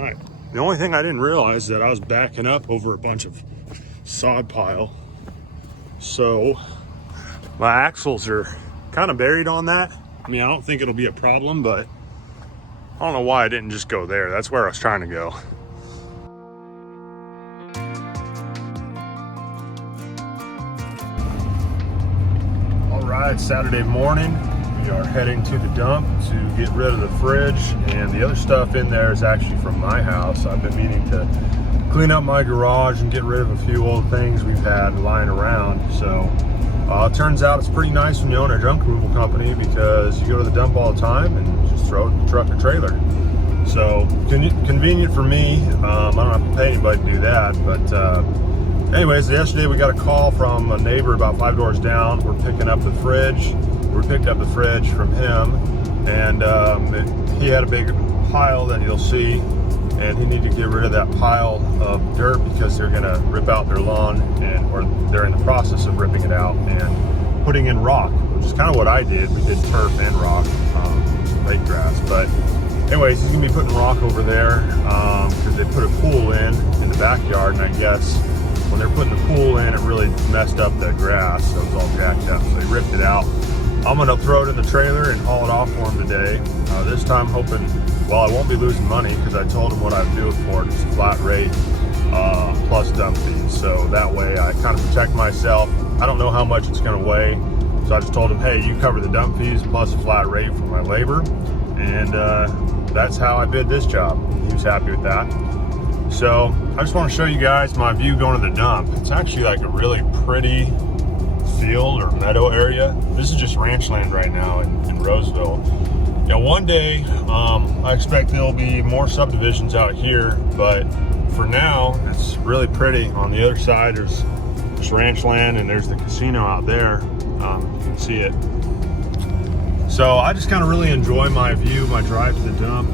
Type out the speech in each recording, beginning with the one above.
right. The only thing I didn't realize is that I was backing up over a bunch of sod pile. So my axles are kind of buried on that. I mean, I don't think it'll be a problem, but I don't know why I didn't just go there. That's where I was trying to go. All right, Saturday morning. We are heading to the dump to get rid of the fridge, and the other stuff in there is actually from my house. I've been meaning to clean up my garage and get rid of a few old things we've had lying around. So it turns out it's pretty nice when you own a junk removal company, because you go to the dump all the time and just throw it in the truck or trailer. So convenient for me. I don't have to pay anybody to do that. But anyways, yesterday we got a call from a neighbor about 5 doors down. We're picking up the fridge. We picked up the fridge from him, and he had a big pile that you'll see, and he needed to get rid of that pile of dirt because they're gonna rip out their lawn, or they're in the process of ripping it out and putting in rock, which is kind of what I did. We did turf and rock, lake grass. But anyways, he's gonna be putting rock over there because they put a pool in the backyard, and I guess when they're putting the pool in, it really messed up the grass, so it was all jacked up. So he ripped it out. I'm gonna throw it in the trailer and haul it off for him today. This time hoping, well, I won't be losing money because I told him what I'd do it for, just a flat rate plus dump fees. So that way I kind of protect myself. I don't know how much it's gonna weigh. So I just told him, hey, you cover the dump fees plus a flat rate for my labor. And that's how I bid this job. He was happy with that. So I just want to show you guys my view going to the dump. It's actually like a really pretty field or meadow area. This is just ranch land right now in Roseville. Now one day I expect there'll be more subdivisions out here, but for now it's really pretty. On the other side there's ranch land, and there's the casino out there. You can see it. So I just kind of really enjoy my view, my drive to the dump.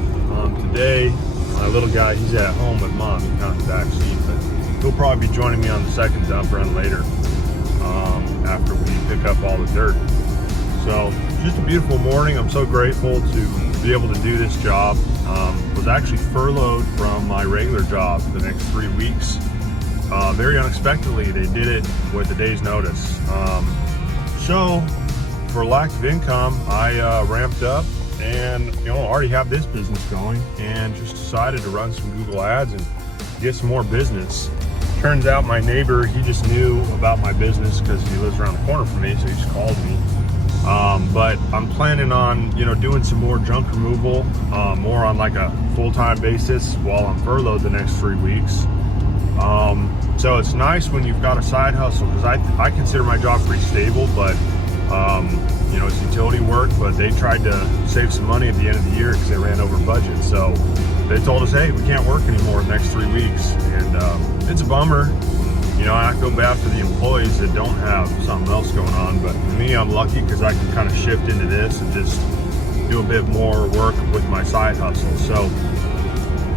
Today my little guy, he's at home with mom. He's not in the back seat, but he'll probably be joining me on the second dump run later. After we pick up all the dirt. So just a beautiful morning. I'm so grateful to be able to do this job. Was actually furloughed from my regular job for the next 3 weeks. Very unexpectedly, they did it with a day's notice. So for lack of income, I ramped up and already have this business going, and just decided to run some Google ads and get some more business. Turns out my neighbor, he just knew about my business because he lives around the corner from me, so he just called me. But I'm planning on, doing some more junk removal, more on like a full-time basis while I'm furloughed the next 3 weeks. So it's nice when you've got a side hustle, because I consider my job pretty stable, but it's utility work. But they tried to save some money at the end of the year because they ran over budget. So they told us, hey, we can't work anymore in the next 3 weeks. And it's a bummer. I feel bad for the employees that don't have something else going on. But for me, I'm lucky because I can kind of shift into this and just do a bit more work with my side hustle. So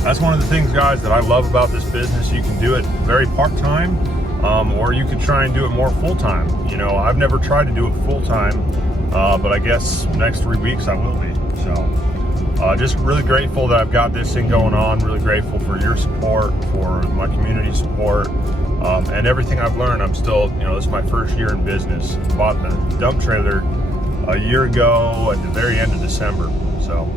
that's one of the things, guys, that I love about this business. You can do it very part-time, or you could try and do it more full-time. I've never tried to do it full-time, but I guess next 3 weeks I will be. So just really grateful that I've got this thing going on. Really grateful for your support, for my community support, and everything I've learned. I'm still, this is my first year in business. Bought the dump trailer a year ago at the very end of December. So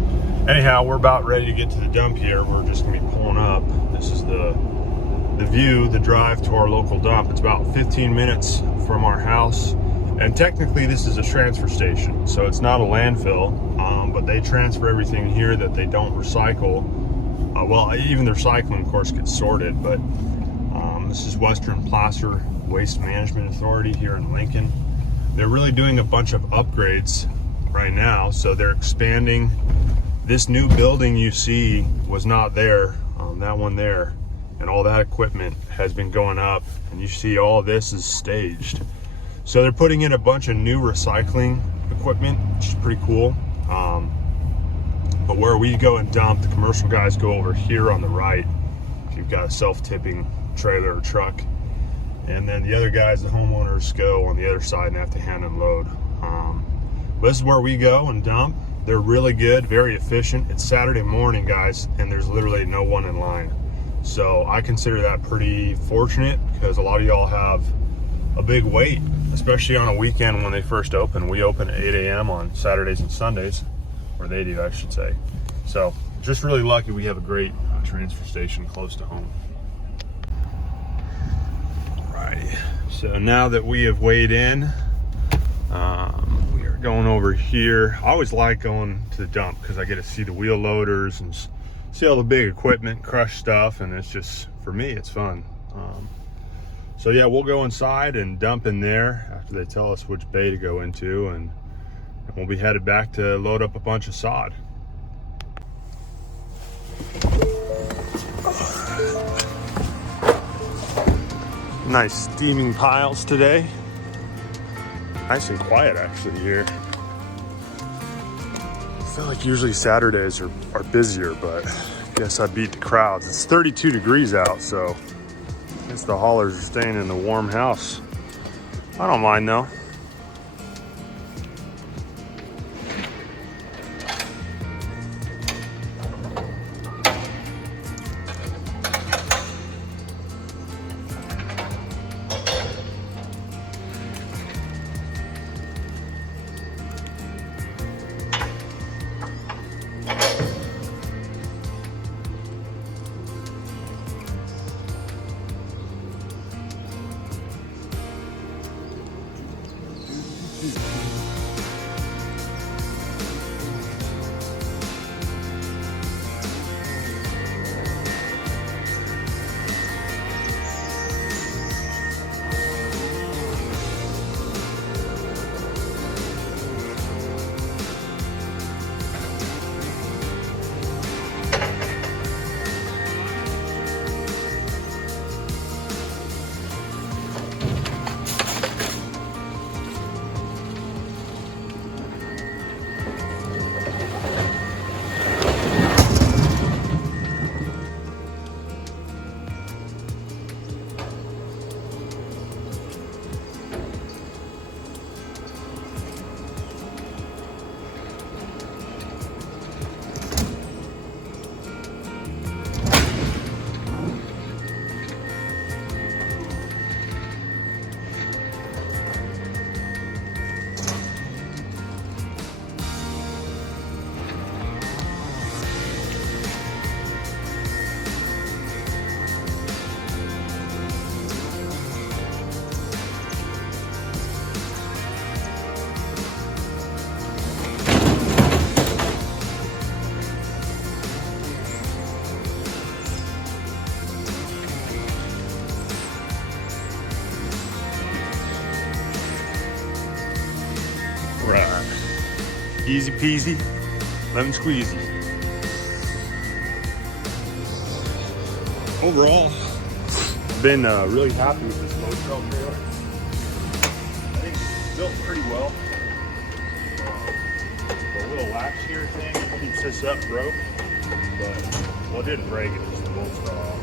anyhow, we're about ready to get to the dump here. We're just gonna be pulling up. This is the view, the drive to our local dump. It's about 15 minutes from our house. And technically this is a transfer station, so it's not a landfill, but they transfer everything here that they don't recycle. Well, even the recycling, of course, gets sorted, but this is Western Placer Waste Management Authority here in Lincoln. They're really doing a bunch of upgrades right now, so they're expanding. This new building you see was not there, that one there, and all that equipment has been going up, and you see all of this is staged. So they're putting in a bunch of new recycling equipment, which is pretty cool. But where we go and dump, the commercial guys go over here on the right. If you've got a self-tipping trailer or truck. And then the other guys, the homeowners, go on the other side and have to hand and load. But this is where we go and dump. They're really good, very efficient. It's Saturday morning, guys, and there's literally no one in line. So I consider that pretty fortunate, because a lot of y'all have a big wait, especially on a weekend when they first open. We open at 8 a.m. on Saturdays and Sundays, or they do, I should say. So just really lucky we have a great transfer station close to home. Alrighty, so now that we have weighed in, we are going over here. I always like going to the dump because I get to see the wheel loaders and see all the big equipment, crush stuff, and it's just, for me, it's fun. So yeah, we'll go inside and dump in there after they tell us which bay to go into, and we'll be headed back to load up a bunch of sod. Nice steaming piles today. Nice and quiet actually here. I feel like usually Saturdays are busier, but I guess I beat the crowds. It's 32 degrees out, so I guess the haulers are staying in the warm house. I don't mind though. Right. Easy peasy, lemon squeezy. Overall, I've been really happy with this load trail trailer. I think it's built pretty well. The little latch here thing keeps this up broke, but, well, it didn't break, it just the bolts fell off.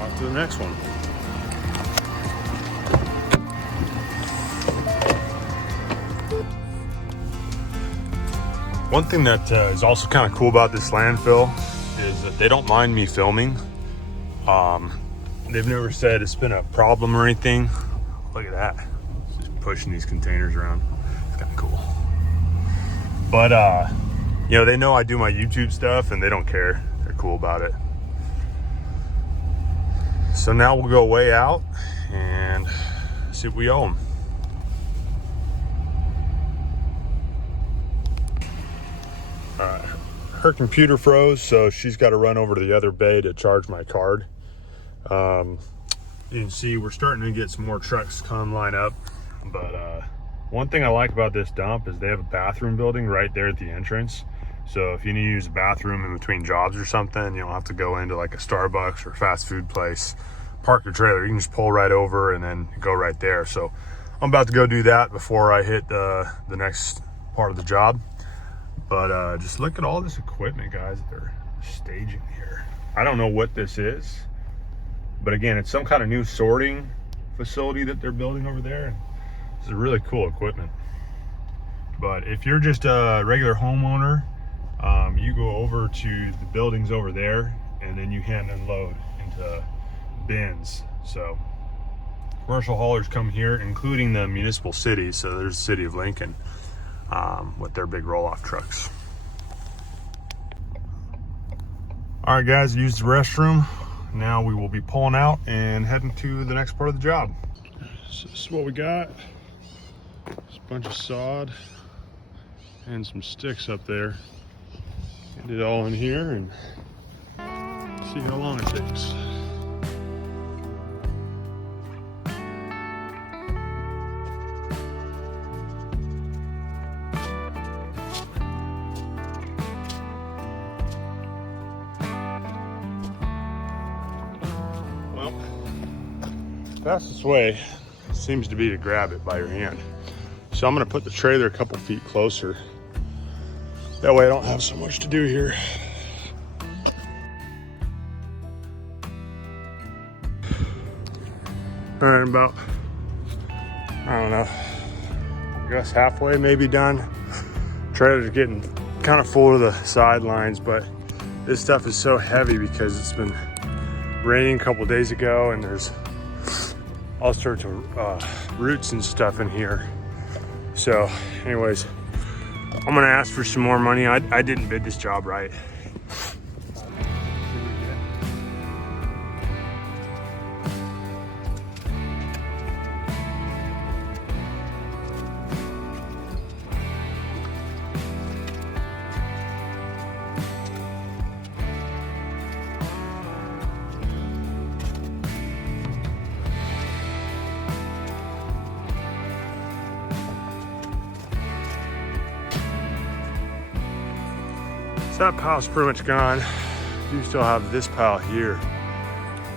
On to the next one. One thing that is also kind of cool about this landfill is that they don't mind me filming. They've never said it's been a problem or anything. Look at that. Just pushing these containers around. It's kind of cool. But, you know, they know I do my YouTube stuff and they don't care. They're cool about it. So now we'll go way out and see what we owe them. All right, her computer froze, so she's got to run over to the other bay to charge my card. You can see we're starting to get some more trucks come line up, but one thing I like about this dump is they have a bathroom building right there at the entrance. So if you need to use a bathroom in between jobs or something, you don't have to go into like a Starbucks or fast food place, park your trailer. You can just pull right over and then go right there. So I'm about to go do that before I hit the next part of the job. But just look at all this equipment, guys, that they're staging here. I don't know what this is, but again, it's some kind of new sorting facility that they're building over there. This is really cool equipment. But if you're just a regular homeowner, you go over to the buildings over there and then you hand and load into bins. So commercial haulers come here, including the municipal cities. So there's the city of Lincoln with their big roll-off trucks. All right, guys, use the restroom. Now we will be pulling out and heading to the next part of the job. So this is what we got. Just a bunch of sod and some sticks up there. Get it all in here and see how long it takes. Well, the fastest way seems to be to grab it by your hand. So I'm gonna put the trailer a couple feet closer. That way I don't have so much to do here. All right, about, I don't know, I guess halfway maybe done. Trailer's getting kind of full to the sidelines, but this stuff is so heavy because it's been raining a couple days ago and there's all sorts of roots and stuff in here. So anyways, I'm gonna ask for some more money. I didn't bid this job right. That pile's pretty much gone. You still have this pile here.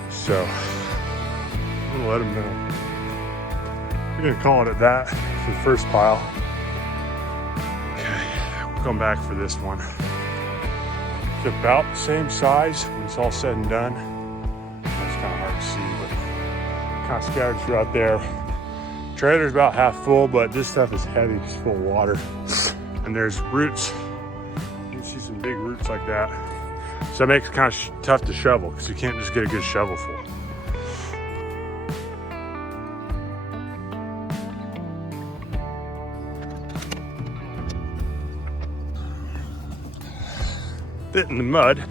So I'm gonna let them know. We're gonna call it at that for the first pile. Okay, we'll come back for this one. It's about the same size when it's all said and done. That's kind of hard to see, but kind of scattered throughout there. Trailer's about half full, but this stuff is heavy, it's full of water. And there's roots. See some big roots like that, so it makes it kind of tough to shovel because you can't just get a good shovel full. Bit in the mud.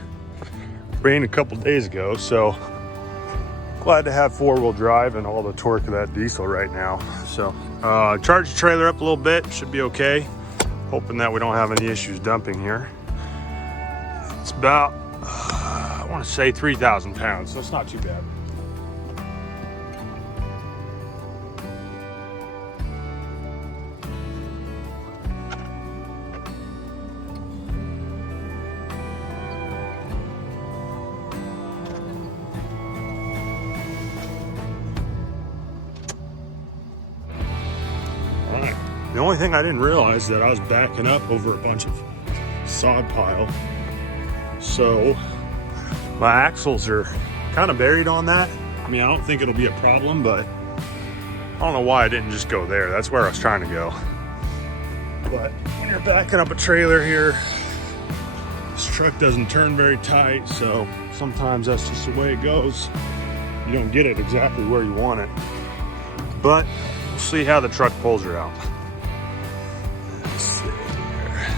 Rained a couple days ago, so glad to have four-wheel drive and all the torque of that diesel right now. So charge the trailer up a little bit, should be okay. Hoping that we don't have any issues dumping here. It's about, I want to say 3,000 pounds, so it's not too bad. All right. The only thing I didn't realize is that I was backing up over a bunch of sod pile. So my axles are kind of buried on that. I mean, I don't think it'll be a problem, but I don't know why I didn't just go there. That's where I was trying to go. But when you're backing up a trailer here, this truck doesn't turn very tight. So sometimes that's just the way it goes. You don't get it exactly where you want it. But we'll see how the truck pulls her out. Let's see here.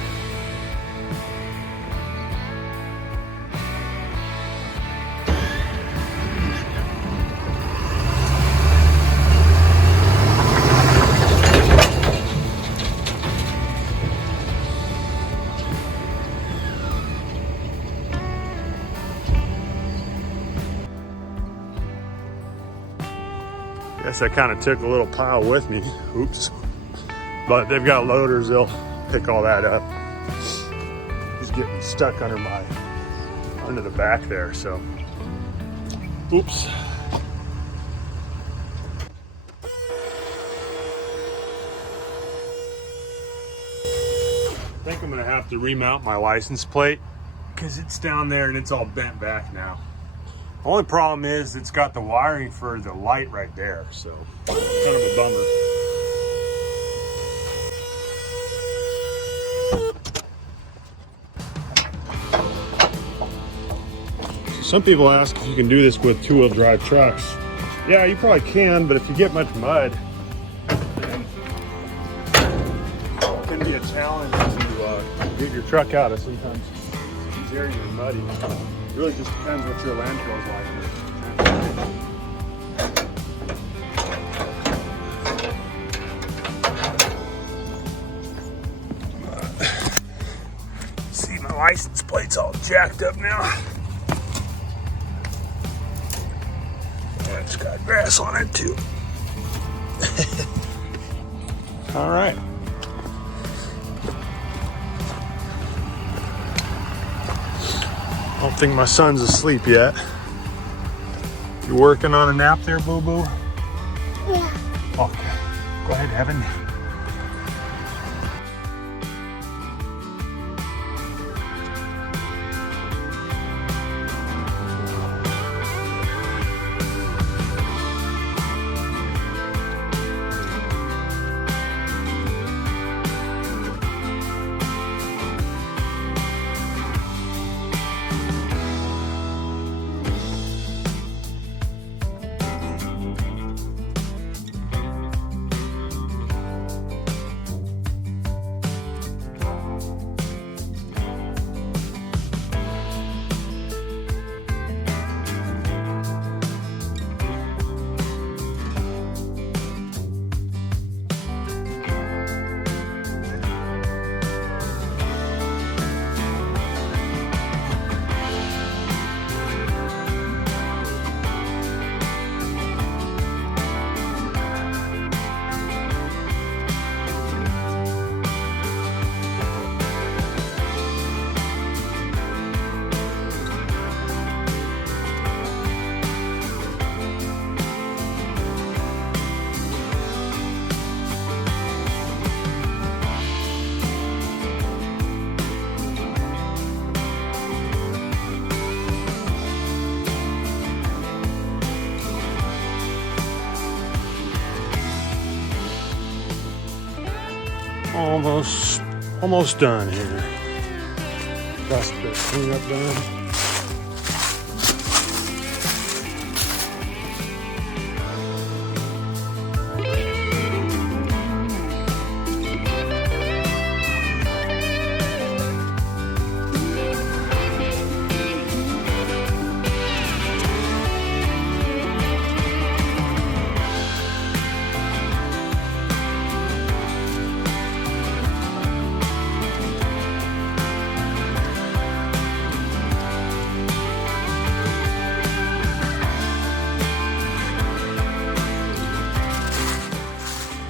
guess I kind of took a little pile with me. Oops. But they've got loaders, they'll pick all that up. Just getting stuck under the back there, so. Oops. I think I'm gonna have to remount my license plate because it's down there and it's all bent back now. The only problem is it's got the wiring for the light right there, so kind of a bummer. Some people ask if you can do this with two-wheel drive trucks. Yeah, you probably can, but if you get much mud, then it can be a challenge to get your truck out of sometimes these areas are muddy. It really just depends what your landfill is like. See, my license plate's all jacked up now. It's got grass on it too. All right. I don't think my son's asleep yet. You working on a nap there, boo-boo? Yeah. Okay. Go ahead, Evan. Almost done here. Got the cleanup done.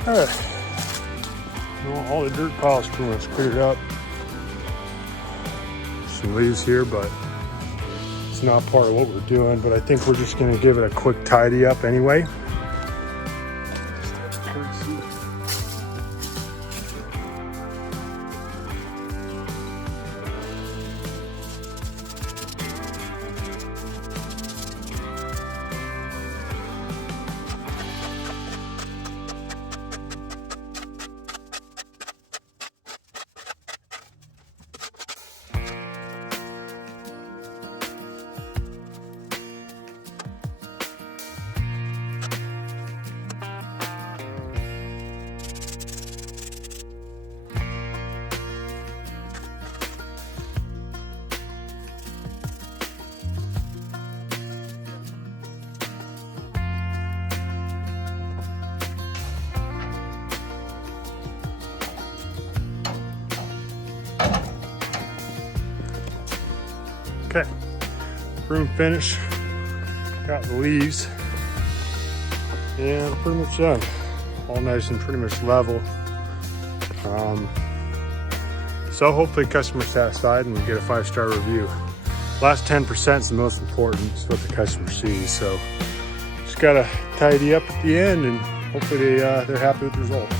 All right. Well, all the dirt piles pretty much cleared up. Some leaves here, but it's not part of what we're doing. But I think we're just gonna give it a quick tidy up anyway. Okay, room finished. Got the leaves And pretty much done. All nice and pretty much level. So hopefully customer satisfied and we get a 5-star review. Last 10% is the most important. It's what the customer sees. So just gotta tidy up at the end and hopefully they're happy with the result.